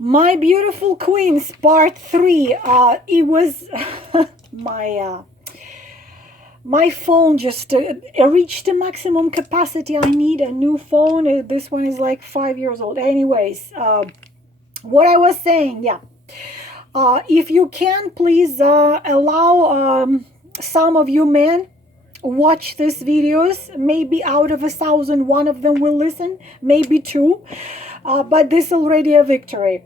My beautiful queens, part 3. It was my phone just reached the maximum capacity. I need a new phone. This one is like 5 years old. Anyways, what I was saying, yeah. If you can, please allow some of you men watch these videos. Maybe out of 1,000, one of them will listen. Maybe two. But this is already a victory.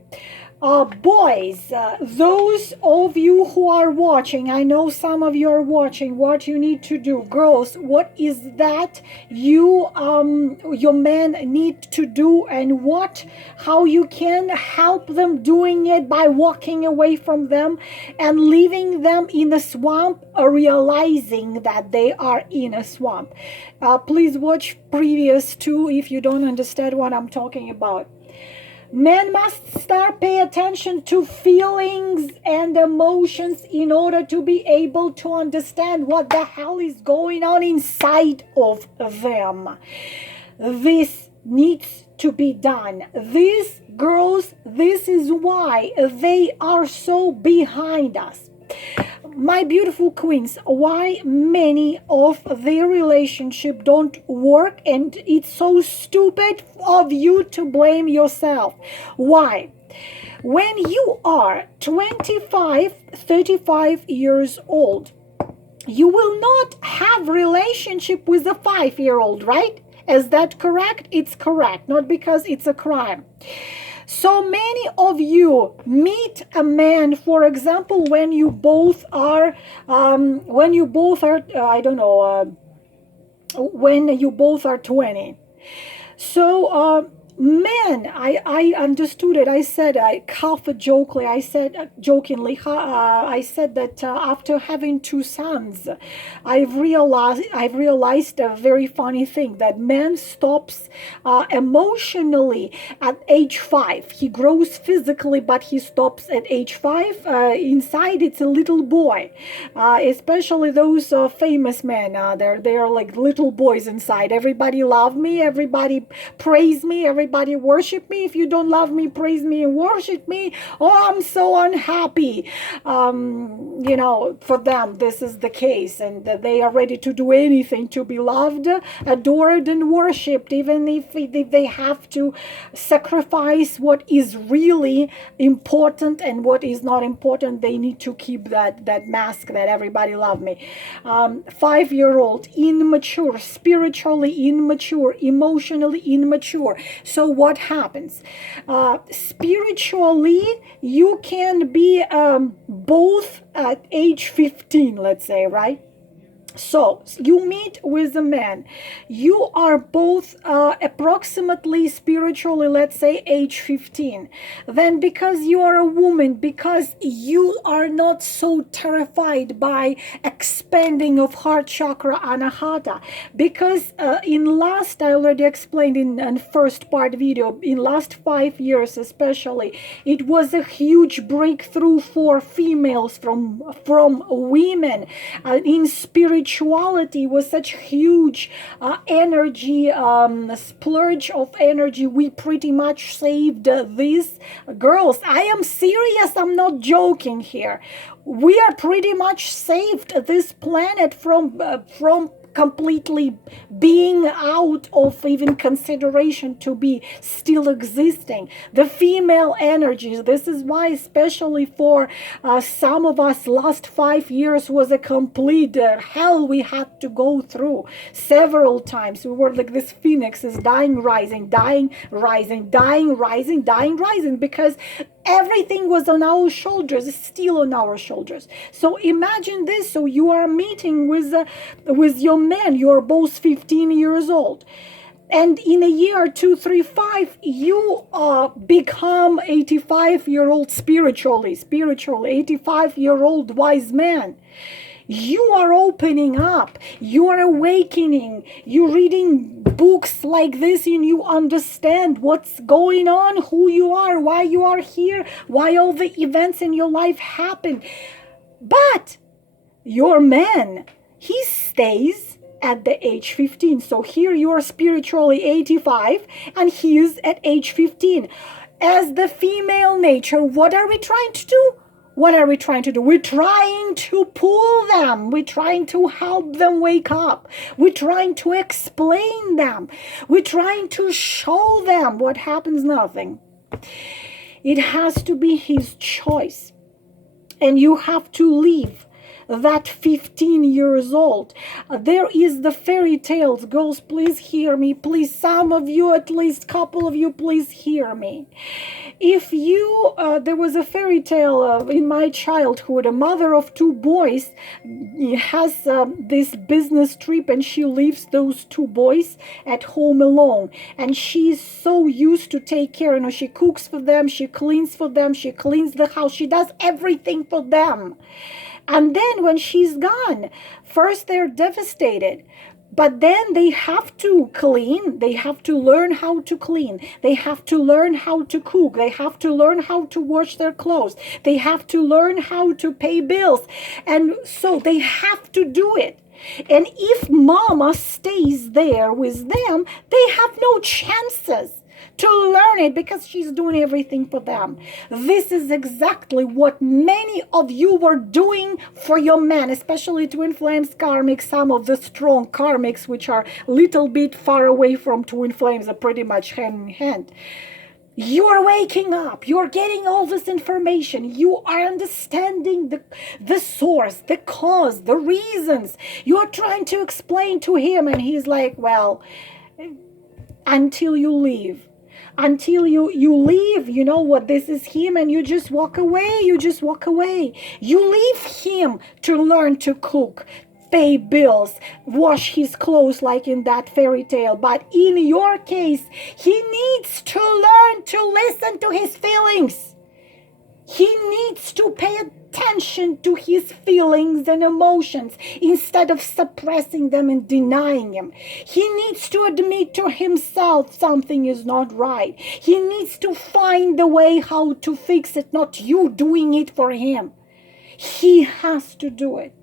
Boys, those of you who are watching, I know some of you are watching, what you need to do. Girls, what is that your men need to do, and how you can help them doing it by walking away from them and leaving them in a swamp, realizing that they are in a swamp. Please watch previous two if you don't understand what I'm talking about. Men must start pay attention to feelings and emotions in order to be able to understand what the hell is going on inside of them. This needs to be done. These girls, this is why they are so behind us. My beautiful queens, why many of their relationship don't work, and it's so stupid of you to blame yourself. Why? When you are 25, 35 years old, you will not have relationship with a 5-year-old, right? Is that correct? It's correct, not because it's a crime. So many of you meet a man, for example, when you both are, when you both are 20. So, man, I understood it. I said, I half jokingly, I said that after having two sons, I've realized a very funny thing, that man stops emotionally at age 5. He grows physically, but he stops at age 5. Inside, it's a little boy, especially those famous men. They're like little boys inside. Everybody love me. Everybody praise me. Everybody worship me. If you don't love me, praise me and worship me, oh, I'm so unhappy. For them, this is the case, and they are ready to do anything to be loved, adored, and worshipped, even if they have to sacrifice what is really important and what is not important. They need to keep that mask that everybody love me. 5-year-old, immature, spiritually immature, emotionally immature. So what happens? Spiritually, you can be both at age 15, let's say, right? So you meet with a man, you are both approximately spiritually, let's say, age 15. Then because you are a woman, because you are not so terrified by expanding of heart chakra anahata, because I already explained in first part video, in last 5 years especially, it was a huge breakthrough for females from women in spirituality. Was such huge energy, splurge of energy. We pretty much saved these girls. I am serious. I'm not joking here. We are pretty much saved this planet from completely being out of even consideration to be still existing. The female energies, this is why especially for some of us, last 5 years was a complete hell we had to go through several times. We were like this phoenix is dying, rising, dying, rising, dying, rising, dying, rising, because everything was on our shoulders, still on our shoulders. So imagine this. So you are meeting with your man. You are both 15 years old. And in a year, 2, 3, 5, you become 85-year-old spiritually, 85-year-old wise man. You are opening up, you are awakening, you're reading books like this, and you understand what's going on, who you are, why you are here, why all the events in your life happen. But your man, he stays at the age 15. So here you are spiritually 85 and he is at age 15. as the female nature, what are we trying to do? What are we trying to do? We're trying to pull them. We're trying to help them wake up. We're trying to explain them. We're trying to show them what happens. Nothing. It has to be his choice. And you have to leave that 15 years old. There is the fairy tales. Girls, please hear me. Please, some of you, at least couple of you, please hear me. If you, there was a fairy tale in my childhood, a mother of two boys has this business trip and she leaves those two boys at home alone. And she's so used to take care, she cooks for them, she cleans for them, she cleans the house, she does everything for them. And then when she's gone, first they're devastated. But then they have to clean. They have to learn how to clean. They have to learn how to cook. They have to learn how to wash their clothes. They have to learn how to pay bills. And so they have to do it. And if mama stays there with them, they have no chances to learn it because she's doing everything for them. This is exactly what many of you were doing for your men, especially twin flames karmics. Some of the strong karmics, which are a little bit far away from twin flames, are pretty much hand in hand. You're waking up. You're getting all this information. You are understanding the source, the cause, the reasons. You're trying to explain to him, and he's like, well, until you leave. Until you leave, you know what, this is him, and you just walk away. You just walk away. You leave him to learn to cook, pay bills, wash his clothes like in that fairy tale. But in your case, he needs to learn to listen to his feelings. He needs to pay attention to his feelings and emotions instead of suppressing them and denying them. He needs to admit to himself something is not right. He needs to find the way how to fix it, not you doing it for him. He has to do it.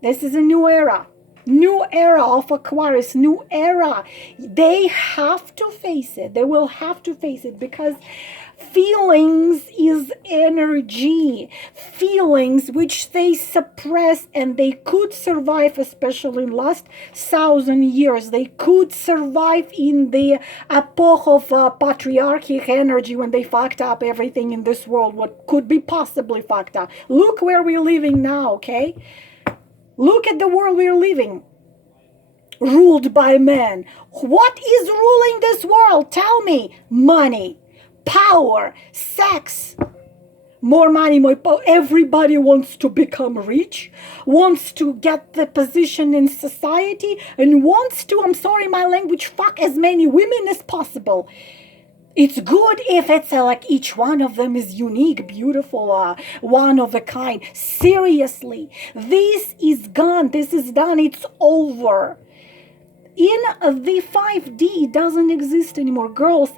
This is a new era. New era of Aquarius, new era. They have to face it. They will have to face it because feelings is energy. Feelings which they suppress, and they could survive, especially in last 1,000 years. They could survive in the epoch of patriarchic energy when they fucked up everything in this world, what could be possibly fucked up. Look where we're living now, okay? Look at the world we're living. Ruled by men. What is ruling this world? Tell me. Money. Power, sex, more money, more power. Everybody wants to become rich, wants to get the position in society, and wants to, I'm sorry my language, fuck as many women as possible. It's good if it's like each one of them is unique, beautiful, one of a kind. Seriously, this is gone. This is done. It's over. In the 5D doesn't exist anymore. Girls,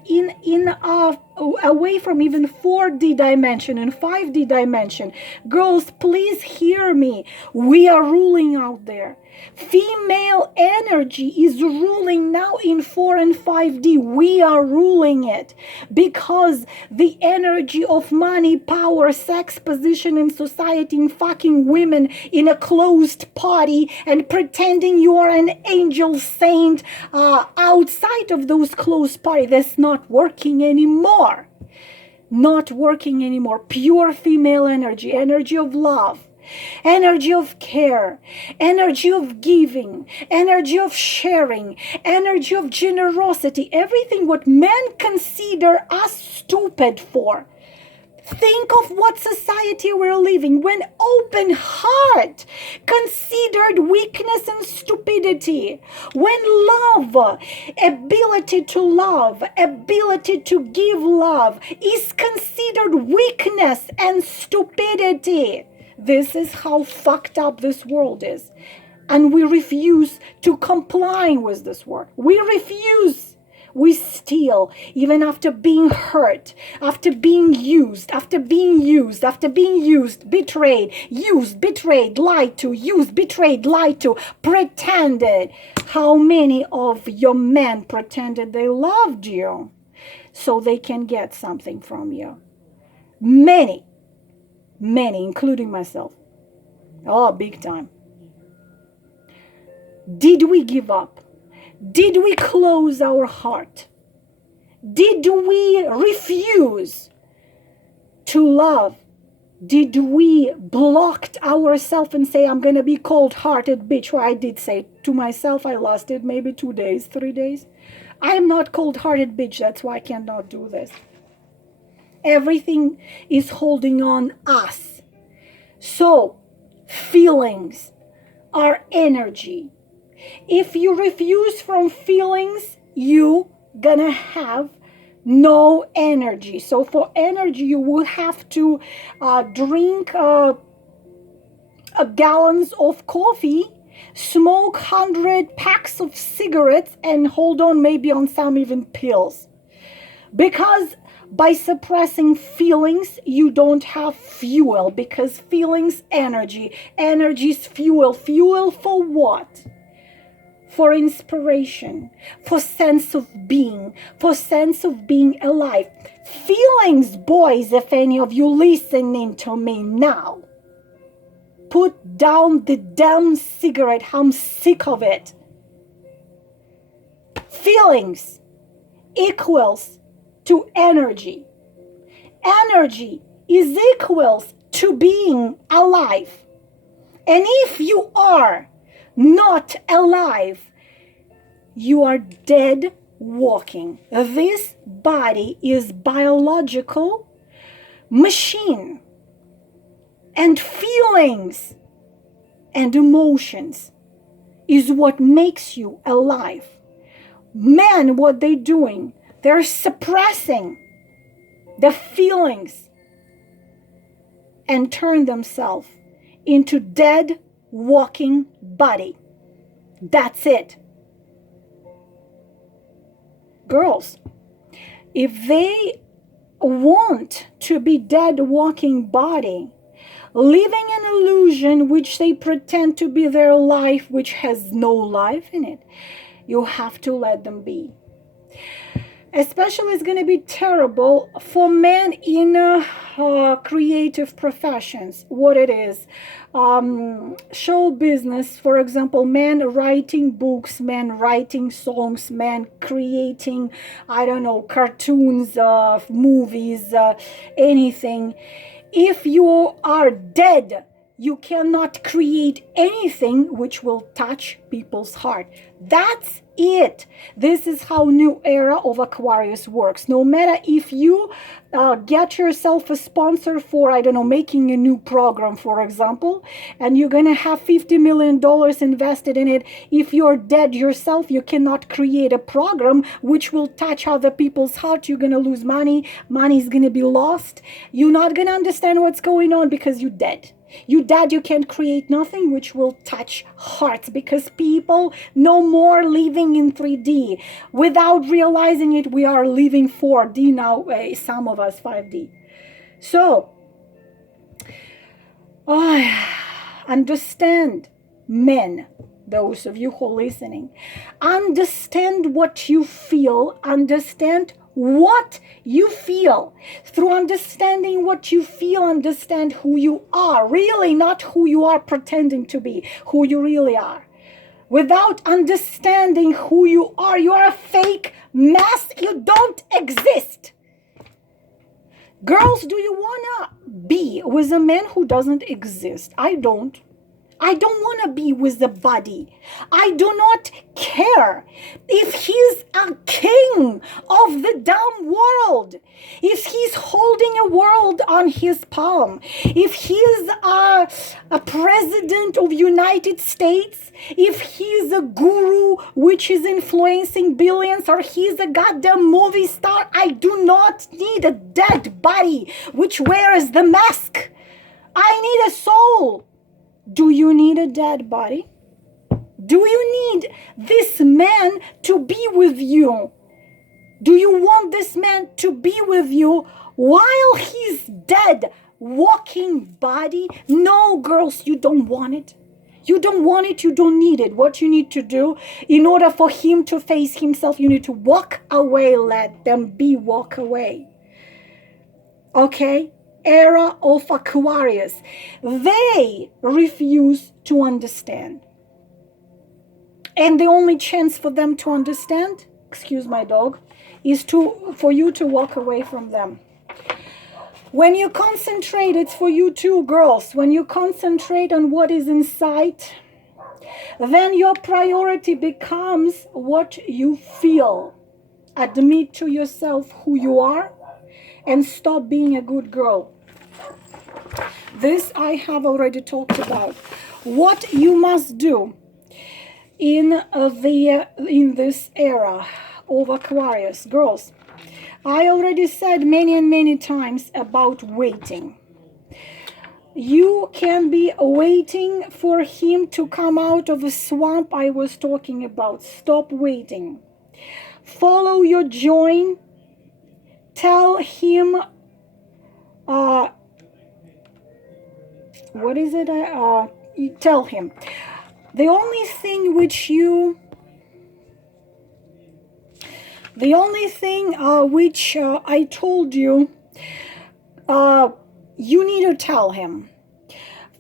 away from even 4D dimension and 5D dimension. Girls, please hear me. We are ruling out there. Female energy is ruling now in 4 and 5D. We are ruling it because the energy of money, power, sex, position in society, and fucking women in a closed party and pretending you are an angel saint outside of those closed parties. That's not working anymore. Not working anymore. Pure female energy, energy of love, energy of care, energy of giving, energy of sharing, energy of generosity, everything what men consider us stupid for. Think of what society we're living when open heart considered weakness and stupidity. When love, ability to love, ability to give love is considered weakness and stupidity. This is how fucked up this world is. And we refuse to comply with this world. We refuse. We steal even after being hurt, after being used, betrayed, lied to, used, betrayed, lied to, pretended. How many of your men pretended they loved you? so they can get something from you. Many, including myself. Oh, big time. Did we give up? Did we close our heart? Did we refuse to love? Did we block ourselves and say, I'm going to be cold-hearted bitch? Well, I did say to myself, I lost it maybe 2 days, 3 days. I am not cold-hearted bitch. That's why I cannot do this. Everything is holding on us. So, feelings are energy. If you refuse from feelings, you gonna have no energy. So for energy, you will have to drink gallons of coffee, smoke 100 packs of cigarettes, and hold on maybe on some even pills. Because by suppressing feelings, you don't have fuel, because feelings, energy is fuel. Fuel for what? For inspiration, for sense of being alive. Feelings, boys, if any of you listening to me now, put down the damn cigarette. I'm sick of it. Feelings equals to energy. Energy is equals to being alive. And if you are not alive, you are dead walking. This body is biological machine, and feelings and emotions is what makes you alive. Men, what they're doing, they're suppressing the feelings and turn themselves into dead walking body. That's it. Girls, if they want to be dead walking body, living an illusion which they pretend to be their life, which has no life in it, you have to let them be. Especially it's going to be terrible for men in creative professions. What it is, show business, for example, men writing books, men writing songs, men creating, I don't know, cartoons, movies, anything. If you are dead, you cannot create anything which will touch people's heart. That's it. This is how new era of Aquarius works. No matter if you get yourself a sponsor for, I don't know, making a new program, for example, and you're going to have $50 million invested in it. If you're dead yourself, you cannot create a program which will touch other people's heart. You're going to lose money. Money is going to be lost. You're not going to understand what's going on because you're dead. You dead, you can't create nothing which will touch hearts, because people no more living in 3D. Without realizing it, we are living 4D now, some of us 5D. So, understand, men, those of you who are listening, understand what you feel, understand what you feel. Through understanding what you feel, understand who you are, really, not who you are pretending to be, who you really are. Without understanding who you are a fake mask. You don't exist. Girls, do you wanna be with a man who doesn't exist? I don't. I don't want to be with the body. I do not care if he's a king of the damn world, if he's holding a world on his palm, if he's a president of United States, if he's a guru which is influencing billions, or he's a goddamn movie star. I do not need a dead body which wears the mask. I need a soul. Do you need a dead body? Do you need this man to be with you? Do you want this man to be with you while he's dead, walking body? No, girls, you don't want it. You don't want it, you don't need it. What you need to do, in order for him to face himself, you need to walk away. Let them be, walk away. Okay? Era of Aquarius. They refuse to understand. And the only chance for them to understand, excuse my dog, is for you to walk away from them. When you concentrate, it's for you too, girls. When you concentrate on what is inside, then your priority becomes what you feel. Admit to yourself who you are and stop being a good girl. This I have already talked about. What you must do in this era of Aquarius, girls, I already said many and many times about waiting. You can be waiting for him to come out of a swamp I was talking about. Stop waiting. Follow your join. Tell him, what is it? You tell him. The only thing which I told you, you need to tell him.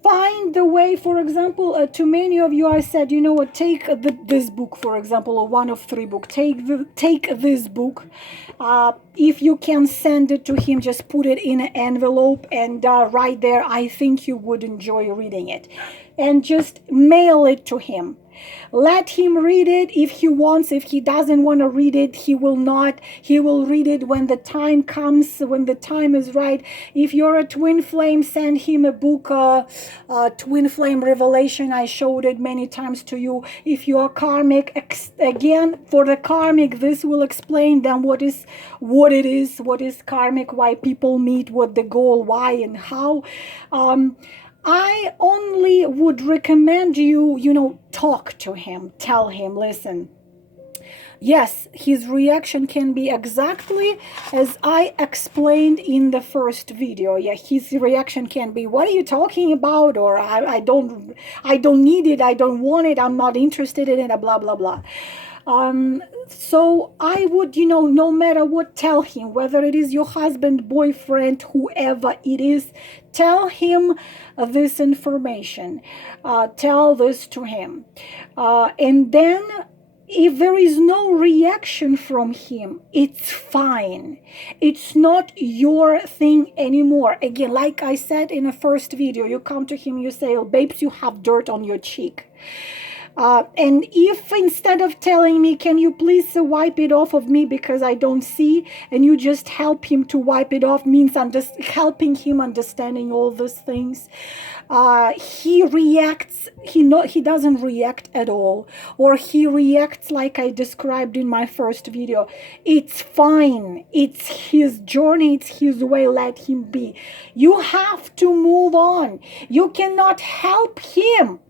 Find the way. For example, to many of you I said, you know what, take this book, for example, or one of 3 books. Take this book. If you can send it to him, just put it in an envelope and right there, I think you would enjoy reading it. And just mail it to him. Let him read it if he wants. If he doesn't want to read it, he will not. He will read it when the time comes, when the time is right. If you're a twin flame, send him a book, Twin Flame Revelation. I showed it many times to you. If you are karmic, again, for the karmic, this will explain them what it is, what is karmic, why people meet, what the goal, why and how. I only would recommend you, talk to him, tell him, listen. Yes, his reaction can be exactly as I explained in the first video. Yeah, his reaction can be, what are you talking about? Or I don't need it, I don't want it, I'm not interested in it, blah, blah, blah. So I would, no matter what, tell him, whether it is your husband, boyfriend, whoever it is, tell him this information. Tell this to him. And then if there is no reaction from him, it's fine. It's not your thing anymore. Again, like I said in the first video, you come to him, you say, oh, babes, you have dirt on your cheek. And if instead of telling me, can you please wipe it off of me because I don't see, and you just help him to wipe it off, means helping him understanding all those things, he reacts, he doesn't react at all, or he reacts like I described in my first video. It's fine. It's his journey. It's his way. Let him be. You have to move on. You cannot help him.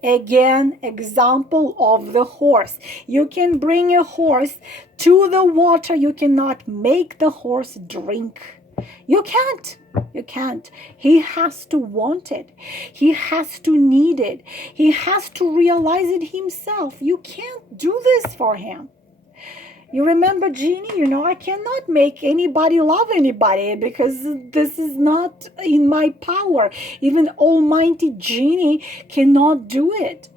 Again, example of the horse. You can bring a horse to the water. You cannot make the horse drink. You can't. You can't. He has to want it. He has to need it. He has to realize it himself. You can't do this for him. You remember Genie? I cannot make anybody love anybody because this is not in my power. Even Almighty Genie cannot do it.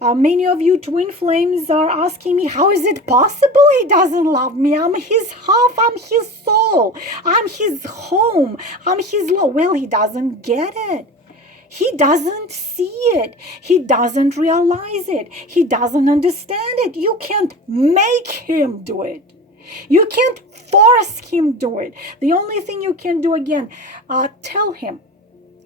Many of you twin flames are asking me, how is it possible he doesn't love me? I'm his half, I'm his soul, I'm his home, I'm his love. Well, he doesn't get it. He doesn't see it. He doesn't realize it. He doesn't understand it. You can't make him do it. You can't force him do it. The only thing you can do, again, tell him.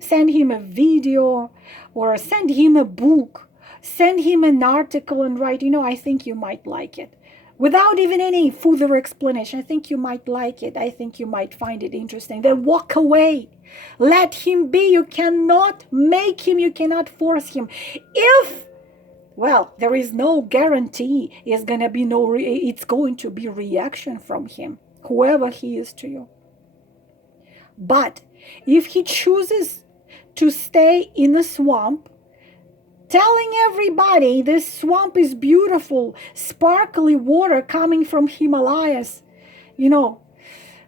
Send him a video or send him a book. Send him an article and write, I think you might like it. Without even any further explanation, I think you might like it. I think you might find it interesting. Then walk away. Let him be. You cannot make him. You cannot force him. There is no guarantee it's going to be reaction from him, whoever he is to you. But if he chooses to stay in a swamp, telling everybody this swamp is beautiful, sparkly water coming from Himalayas. You know,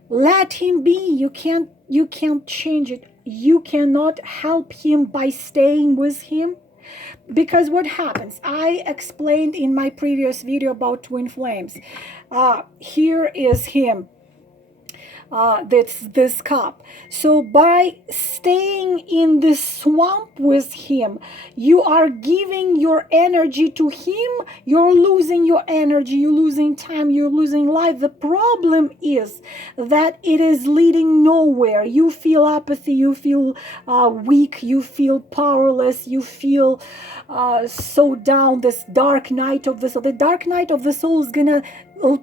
let him be. You can't change it. You cannot help him by staying with him. Because what happens? I explained in my previous video about twin flames. Here is him. That's this cup. So by staying in this swamp with him, you are giving your energy to him. You're losing your energy, you're losing time, you're losing life. The problem is that it is leading nowhere. You feel apathy, you feel weak, you feel powerless, you feel so down. This dark night of the soul. The dark night of the soul is gonna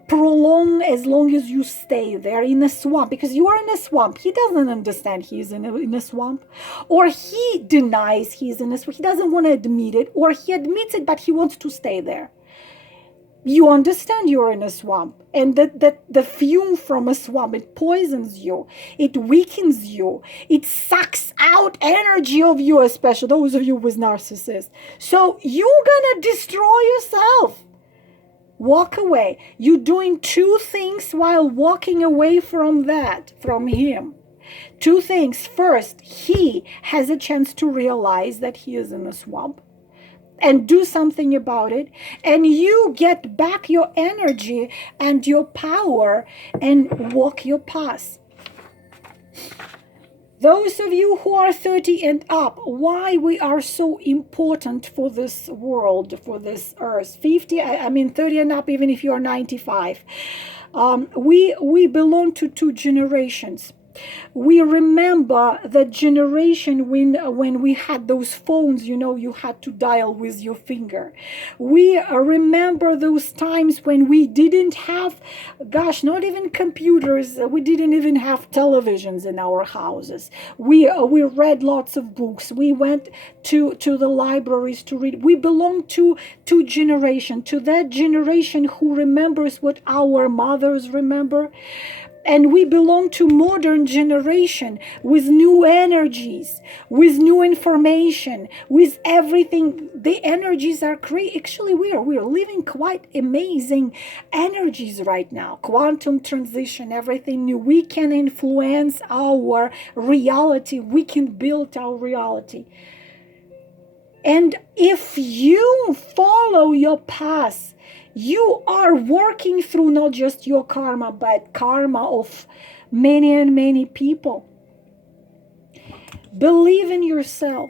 prolong as long as you stay there in a swamp, because you are in a swamp. He doesn't understand he's in a swamp, or he denies he's in a swamp. He doesn't want to admit it, or he admits it but he wants to stay there. You understand you're in a swamp, and that the fume from a swamp, it poisons you, it weakens you, it sucks out energy of you, especially those of you with narcissists. So you're gonna destroy yourself. Walk away. You're doing two things while walking away from him. Two things. First, he has a chance to realize that he is in a swamp and do something about it. And you get back your energy and your power and walk your path. Those of you who are 30 and up, why we are so important for this world, for this earth. 50, I mean 30 and up, even if you are 95. We belong to two generations. We remember the generation when we had those phones, you know, you had to dial with your finger. We remember those times when we didn't have, gosh, not even computers. We didn't even have televisions in our houses. We read lots of books. We went to the libraries to read. We belong to generation, to that generation who remembers what our mothers remember. And we belong to modern generation with new energies, with new information, with everything. The energies are great. Actually, we are living quite amazing energies right now. Quantum transition, everything new. We can influence our reality. We can build our reality. And if you follow your path, you are working through not just your karma, but karma of many and many people. Believe in yourself.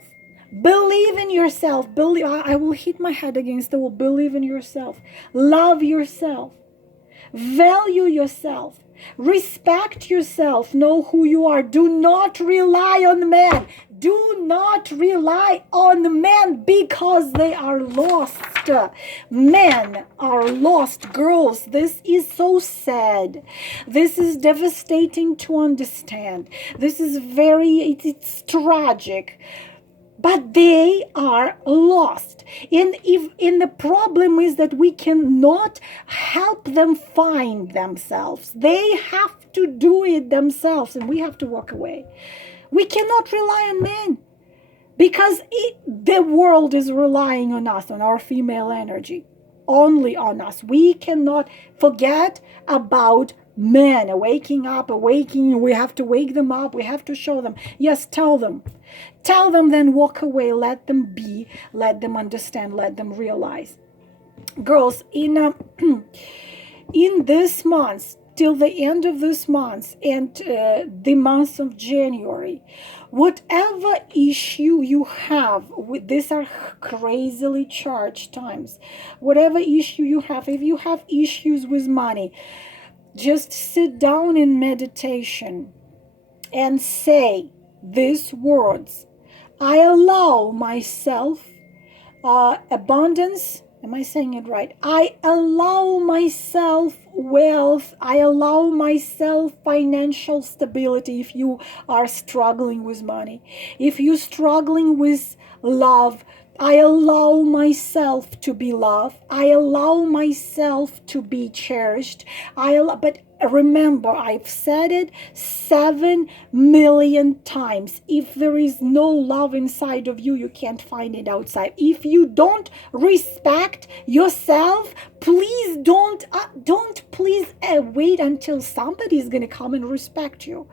Believe in yourself. I will hit my head against the wall. Believe in yourself. Love yourself. Value yourself. Respect yourself. Know who you are. Do not rely on men. Do not rely on men because they are lost. Men are lost. Girls, this is so sad. This is devastating to understand. This is it's tragic. But they are lost. And the problem is that we cannot help them find themselves. They have to do it themselves, and we have to walk away. We cannot rely on men because the world is relying on us, on our female energy, only on us. We cannot forget about men awakening. We have to wake them up. We have to show them. Yes, tell them, then walk away. Let them be, let them understand, let them realize. Girls, in this month, till the end of this month and the month of January, whatever issue you have, these are crazily charged times. Whatever issue you have, if you have issues with money, just sit down in meditation and say these words. I allow myself abundance. Am I saying it right? I allow myself wealth. I allow myself financial stability. If you are struggling with money, if you're struggling with love, I allow myself to be loved. I allow myself to be cherished. But remember, I've said it 7 million times. If there is no love inside of you, you can't find it outside. If you don't respect yourself, please don't wait until somebody's going to come and respect you.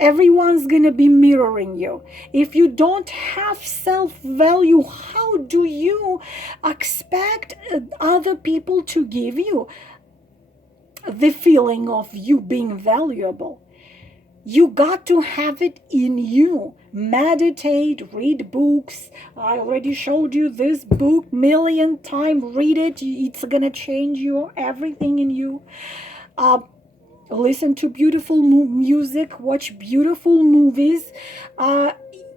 Everyone's going to be mirroring you. If you don't have self-value, how do you expect other people to give you the feeling of you being valuable? You got to have it in you. Meditate, read books. I already showed you this book 1,000,000 times. Read it. It's going to change everything in you. Listen to beautiful music, watch beautiful movies.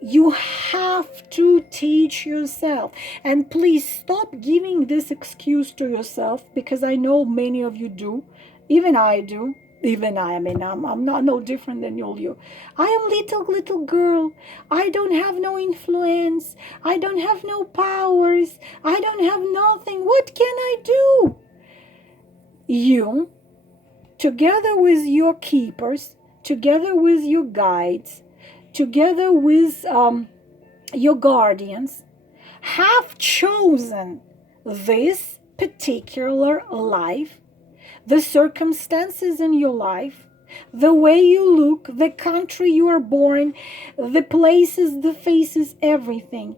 You have to teach yourself. And please stop giving this excuse to yourself, because I know many of you do. Even I do. I'm not no different than all you. I am little girl. I don't have no influence. I don't have no powers. I don't have nothing. What can I do? You, together with your keepers, together with your guides, together with your guardians, have chosen this particular life, the circumstances in your life, the way you look, the country you are born, the places, the faces, everything.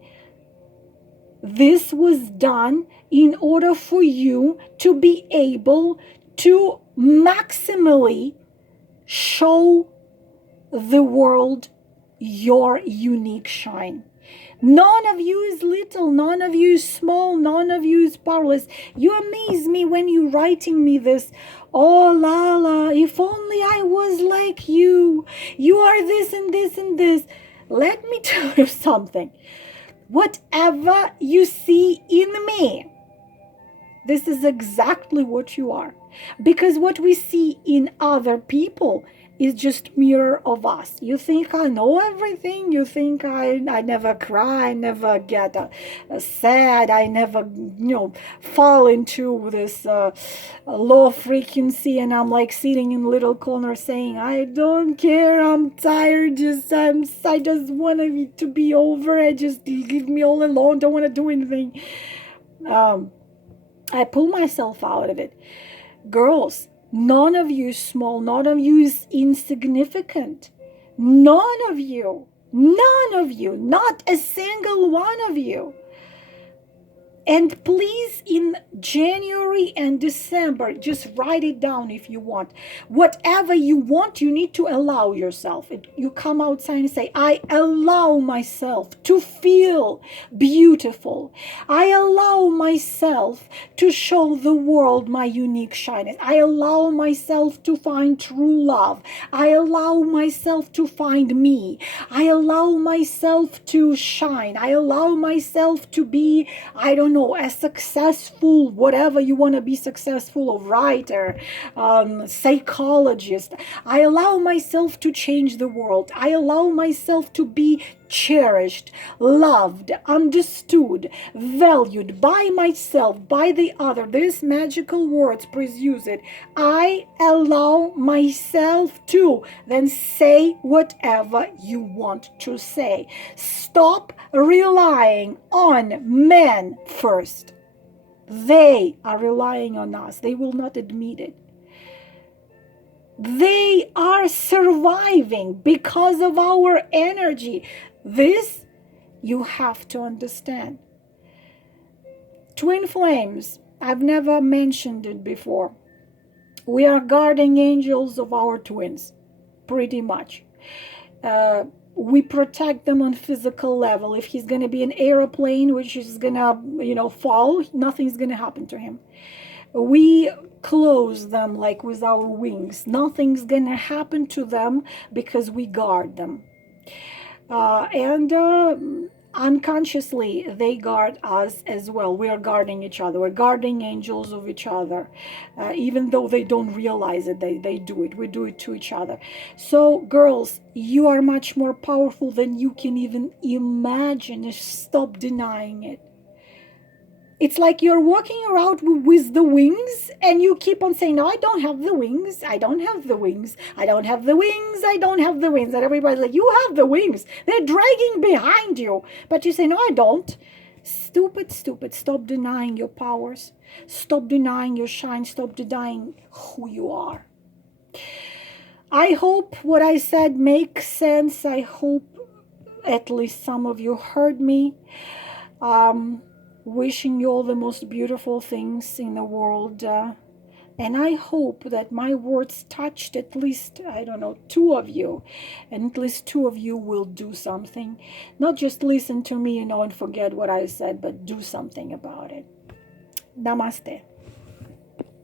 This was done in order for you to be able to maximally show the world your unique shine. None of you is little, none of you is small, none of you is powerless. You amaze me when you're writing me this. Oh, Lala, if only I was like you. You are this and this and this. Let me tell you something. Whatever you see in me, this is exactly what you are. Because what we see in other people is just mirror of us. You think I know everything. You think I never cry, I never get sad, I never fall into this low frequency, and I'm like sitting in little corner saying, I don't care, I'm tired, I just want it to be over. I just leave me all alone, don't want to do anything. I pull myself out of it. Girls, none of you is small. None of you is insignificant. None of you, not a single one of you. And please, in January and December, just write it down if you want. Whatever you want, you need to allow yourself. You come outside and say, I allow myself to feel beautiful. I allow myself to show the world my unique shyness. I allow myself to find true love. I allow myself to find me. I allow myself to shine. I allow myself to be, I don't know, a successful, whatever you want to be successful, a writer, psychologist. I allow myself to change the world. I allow myself to be cherished, loved, understood, valued by myself, by the other. These magical words, please use it. I allow myself to. Then say whatever you want to say. Stop relying on men first. They are relying on us. They will not admit it. They are surviving because of our energy. This you have to understand. Twin flames, I've never mentioned it before. We are guardian angels of our twins, pretty much. We protect them on physical level. If he's going to be an airplane, which is going to, fall, nothing's going to happen to him. We close them like with our wings. Nothing's going to happen to them because we guard them. unconsciously they guard us as well. We are guarding each other. We're guarding angels of each other, even though they don't realize it. They do it. We do it to each other. So girls, you are much more powerful than you can even imagine. Just stop denying it. It's like you're walking around with the wings and you keep on saying, no, I don't have the wings. I don't have the wings. I don't have the wings. I don't have the wings. And everybody's like, you have the wings. They're dragging behind you. But you say, no, I don't. Stupid, stupid. Stop denying your powers. Stop denying your shine. Stop denying who you are. I hope what I said makes sense. I hope at least some of you heard me. Wishing you all the most beautiful things in the world. And I hope that my words touched at least, I don't know, 2 of you. And at least 2 of you will do something. Not just listen to me, and forget what I said, but do something about it. Namaste.